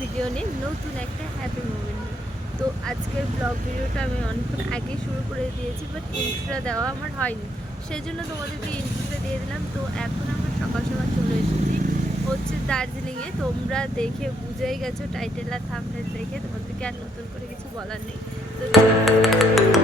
Video নিয়ে নতুন একটা হ্যাপি মোমেন্ট নিয়ে। তো আজকের ব্লগ ভিডিওটা আমি অনেকক্ষণ আগে শুরু করে দিয়েছি বাট ইন্ট্রোটা দেওয়া আমার হয়নি। সেই জন্য তোমাদেরকে ইন্ট্রোটা দিয়ে দিলাম। তো এখন আমরা সকাল সকাল চলে এসেছি হচ্ছে দার্জিলিংয়ে। তোমরা দেখে বুঝেই গেছো টাইটেল আর থামনেল দেখে তোমাদেরকে আর নতুন করে কিছু বলার নেই। তো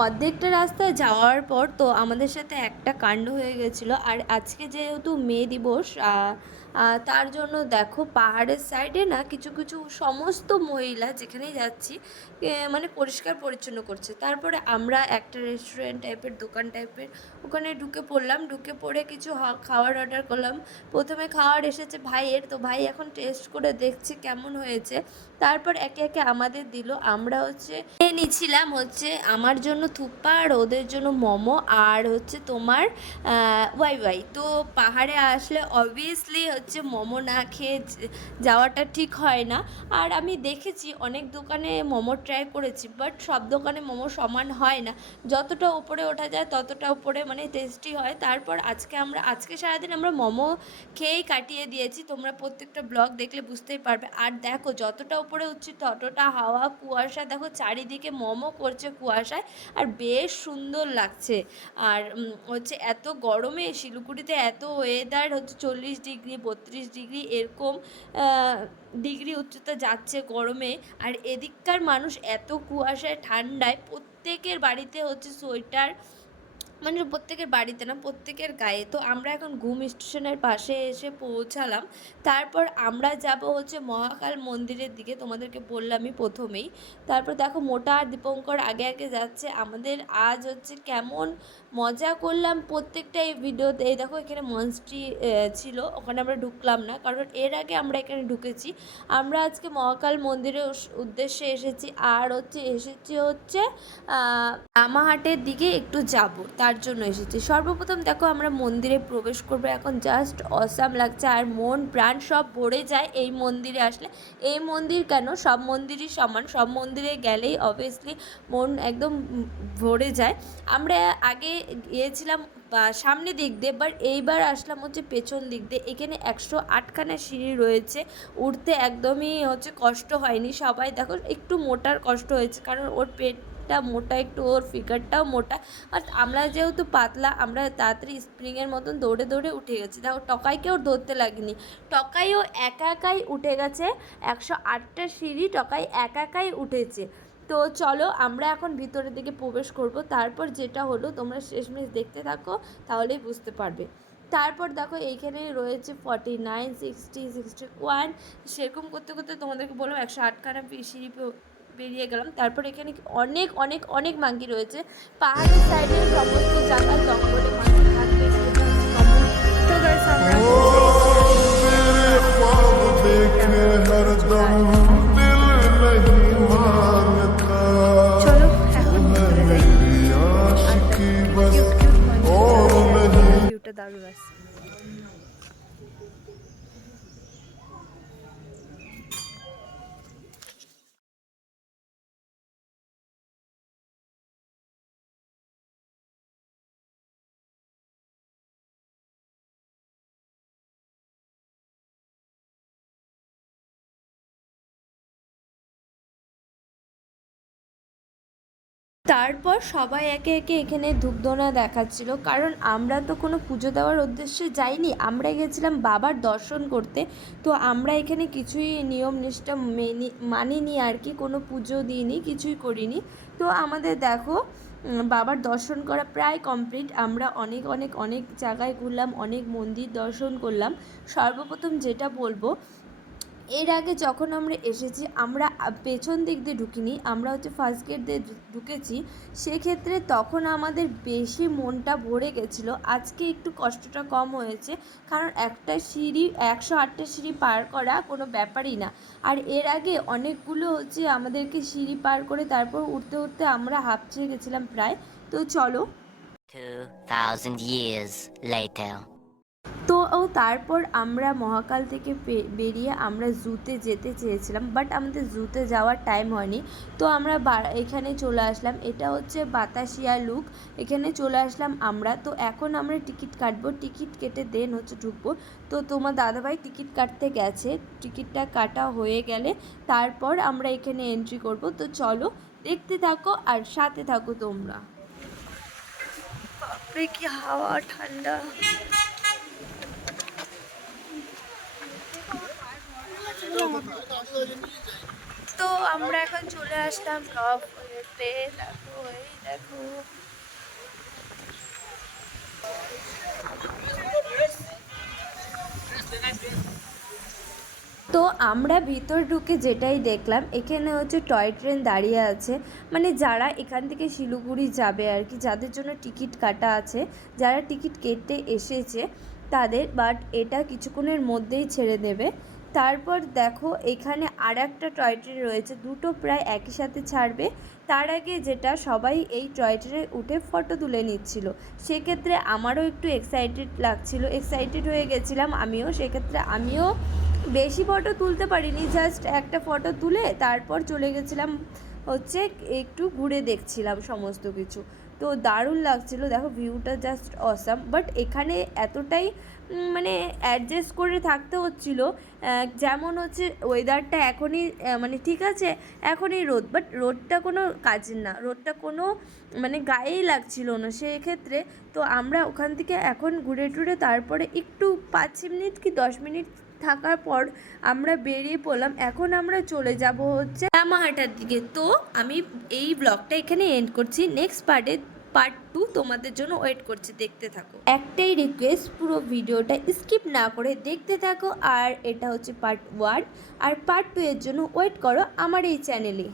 অর্ধেকটা রাস্তা যাওয়ার পর তো আমাদের সাথে একটা কাণ্ড হয়ে গেছিল। আর আজকে যেহেতু মে দিবস তার জন্য দেখো পাহাড়ের সাইডে না কিছু কিছু সমস্ত মহিলা যেখানেই যাচ্ছি মানে পরিষ্কার পরিচ্ছন্ন করছে। তারপরে আমরা একটা রেস্টুরেন্ট টাইপের দোকান টাইপের ওখানে ঢুকে পড়লাম। ঢুকে পড়ে কিছু খাবার অর্ডার করলাম। প্রথমে খাবার এসেছে ভাইয়ের, তো ভাই এখন টেস্ট করে দেখছে কেমন হয়েছে। তারপর একে একে আমাদের দিল। আমরা হচ্ছে নিয়েছিলাম হচ্ছে আমার জন্য থুপ্পা, আর ওদের জন্য মোমো, আর হচ্ছে তোমার ওয়াই ওয়াই। তো পাহাড়ে আসলে অবভিয়াসলি হচ্ছে মোমো না খেয়ে যাওয়াটা ঠিক হয় না। আর আমি দেখেছি অনেক দোকানে মোমো ট্রাই করেছি বাট সব দোকানে মোমো সমান হয় না। যতটা উপরে ওঠা যায় ততটা উপরে মানে টেস্টি হয়। তারপর আজকে আমরা, আজকে সারাদিন আমরা মোমো খেয়েই কাটিয়ে দিয়েছি। তোমরা প্রত্যেকটা ব্লগ দেখলে বুঝতেই পারবে। আর দেখো, যতটা উপরে উঠছি ততটা হাওয়া, কুয়াশা। দেখো, চারিদিকে মোমো করছে কুয়াশায়। আর বেশ সুন্দর লাগছে। আর হচ্ছে এত গরমে শিলিগুড়িতে এত ওয়েদার হচ্ছে চল্লিশ ডিগ্রি, বত্রিশ ডিগ্রি এরকম ডিগ্রি উচ্চতা যাচ্ছে গরমে। আর এদিককার মানুষ এত কুয়াশায়, ঠান্ডায় প্রত্যেকের বাড়িতে হচ্ছে সোয়েটার মানে প্রত্যেকের বাড়িতে না, প্রত্যেকের গায়ে। তো আমরা এখন ঘুম স্টেশনের পাশে এসে পৌঁছালাম। তারপর আমরা যাব হচ্ছে মহাকাল মন্দিরের দিকে। তোমাদেরকে বললামই প্রথমেই। তারপর দেখো মোটা আর দীপঙ্কর আগে আগে যাচ্ছে। আমাদের আজ হচ্ছে কেমন মজা করলাম প্রত্যেকটা এই ভিডিওতে। এই দেখো এখানে মঞ্চটি ছিল। ওখানে আমরা ঢুকলাম না। কারণ এর আগে আমরা এখানে ঢুকেছি। আমরা আজকে মহাকাল মন্দিরের উদ্দেশ্যে এসেছি। আর হচ্ছে, এসেছি হচ্ছে আমাহাটের দিকে একটু যাব। তার জন্য এসেছি। সর্বপ্রথম দেখো আমরা মন্দিরে প্রবেশ করব। এখন জাস্ট অসাম লাগছে আর মন প্রাণ সব ভরে যায় এই মন্দিরে আসলে। এই মন্দির কেন? সব মন্দিরই সমান। সব মন্দিরে গেলেই অবভিয়াসলি মন একদম ভরে যায়। আমরা আগে গিয়েছিলাম সামনে দিক দিয়ে বাট এইবার আসলাম হচ্ছে পেছন দিক দিয়ে। এখানে একশো আটখানা সিঁড়ি রয়েছে। উঠতে একদমই হচ্ছে কষ্ট হয়নি। সবাই দেখো একটু মোটার কষ্ট হয়েছে, কারণ ওর পেটটা মোটা একটু ওর ফিগারটাও মোটা। আর আমরা যেহেতু পাতলা, আমরা তাড়াতাড়ি স্প্রিংয়ের মতন দৌড়ে দৌড়ে উঠে গেছি। দেখো টকাইকেও ধরতে লাগেনি। টকাইও একা একাই উঠে গেছে। একশো আটটা সিঁড়ি টকাই একা একাই উঠেছে। তো চলো, আমরা এখন ভিতরের দিকে প্রবেশ করব। তারপর যেটা হলো, তোমরা শেষমেশ দেখতে থাকো, তাহলেই বুঝতে পারবে। তারপর দেখো, এইখানে রয়েছে forty nine sixty sixty one সেরকম করতে করতে তোমাদেরকে বললাম, একশো আটখানা সিঁড়ি বেরিয়ে গেলাম তারপর এখানে অনেক অনেক অনেক মাঙ্গি রয়েছে পাহাড়ের সাইডে সমস্ত জায়গা জঙ্গলে দারুণ আছে তারপর সবাই একে একে এখানে ধূপধোনা দেখাচ্ছিল। কারণ আমরা তো কোনো পুজো দেওয়ার উদ্দেশ্যে যাইনি, আমরা গেছিলাম বাবার দর্শন করতে। তো আমরা এখানে কিছুই নিয়ম নিষ্ঠা মেনি, মানিনি আর কি, কোনো পুজো দিইনি, কিছুই করিনি। তো আমাদের দেখো বাবার দর্শন করা প্রায় কমপ্লিট। আমরা অনেক অনেক অনেক জায়গায় ঘুরলাম, অনেক মন্দির দর্শন করলাম। সর্বপ্রথম যেটা বলব এর আগে যখন আমরা এসেছি আমরা পেছন দিক দিয়ে ঢুকিনি আমরা হচ্ছে ফার্স্ট গেট দিয়ে ঢুকেছি সেক্ষেত্রে তখন আমাদের বেশি মনটা ভরে গেছিল। আজকে একটু কষ্টটা কম হয়েছে কারণ একটা সিঁড়ি একশো আটটা সিঁড়ি পার করা কোনো ব্যাপারই না। আর এর আগে অনেকগুলো হচ্ছে আমাদেরকে সিঁড়ি পার করে তারপর উঠতে উঠতে আমরা হাঁপছে গেছিলাম প্রায়। তো চলো। 2,000 years later. তারপর আমরা মহাকাল থেকে বেরিয়ে আমরা জুতে যেতে চেয়েছিলাম বাট আমাদের জুতে যাওয়ার টাইম হয়নি। তো আমরা এখানে চলে আসলাম। এটা হচ্ছে বাতাসিয়া লুক এখানে চলে আসলাম আমরা। তো এখন আমরা টিকিট কাটবো। টিকিট কেটে দেন হচ্ছে ঢুকবো। তো তোমার দাদাভাই টিকিট কাটতে গেছে। টিকিটটা কাটা হয়ে গেলে তারপর আমরা এখানে এন্ট্রি করব। তো চলো দেখতে থাকো আর সাথে থাকো তোমরা। কি হাওয়া, ঠান্ডা। তো আমরা এখন চলে আসলাম তো আমরা ভিতর ঢুকে যেটাই দেখলাম, এখানে হচ্ছে টয় ট্রেন দাঁড়িয়ে আছে। মানে যারা এখান থেকে শিলিগুড়ি যাবে আর কি, যাদের জন্য টিকিট কাটা আছে, যারা টিকিট কেটে এসেছে, তাদের বাট এটা কিছুক্ষণের মধ্যেই ছেড়ে দেবে। তারপর দেখো এখানে আর একটা টয় ট্রেন রয়েছে, দুটো প্রায় একই সাথে ছাড়বে। তার আগে যেটা সবাই এই টয় ট্রেনে উঠে ফটো তুলে নিচ্ছিল, সেক্ষেত্রে আমারও একটু এক্সাইটেড লাগছিল। এক্সাইটেড হয়ে গেছিলাম আমিও, সেক্ষেত্রে আমিও বেশি ফটো তুলতে পারিনি জাস্ট একটা ফটো তুলে তারপর চলে গেছিলাম হচ্ছে একটু ঘুরে দেখছিলাম সমস্ত কিছু। তো দারুণ লাগছিল। দেখো ভিউটা জাস্ট অসাম বাট এখানে এতটাই মানে অ্যাডজাস্ট করে থাকতে হচ্ছিল যেমন হচ্ছে ওয়েদারটা এখনই মানে ঠিক আছে, এখনই রোদ। বাট রোদটা কোনো কাজের না। রোদটা কোনো মানে গায়েই লাগছিল না সেক্ষেত্রে। তো আমরা ওখান থেকে এখন ঘুরে টুরে তারপরে একটু পাঁচ মিনিট কি দশ মিনিট থাকার পর আমরা বেরিয়ে পড়লাম। এখন আমরা চলে যাব হচ্ছে রামাহাটার দিকে। তো আমি এই ব্লগটা এখানে এন্ড করছি। নেক্সট পার্টে পার্ট টু তোমাদের জন্য ওয়েট করছে। দেখতে থাকো। একটাই রিকোয়েস্ট পুরো ভিডিওটা স্কিপ না করে দেখতে থাকো। আর এটা হচ্ছে পার্ট ওয়ান আর পার্ট টু এর জন্য ওয়েট করো আমার এই চ্যানেলে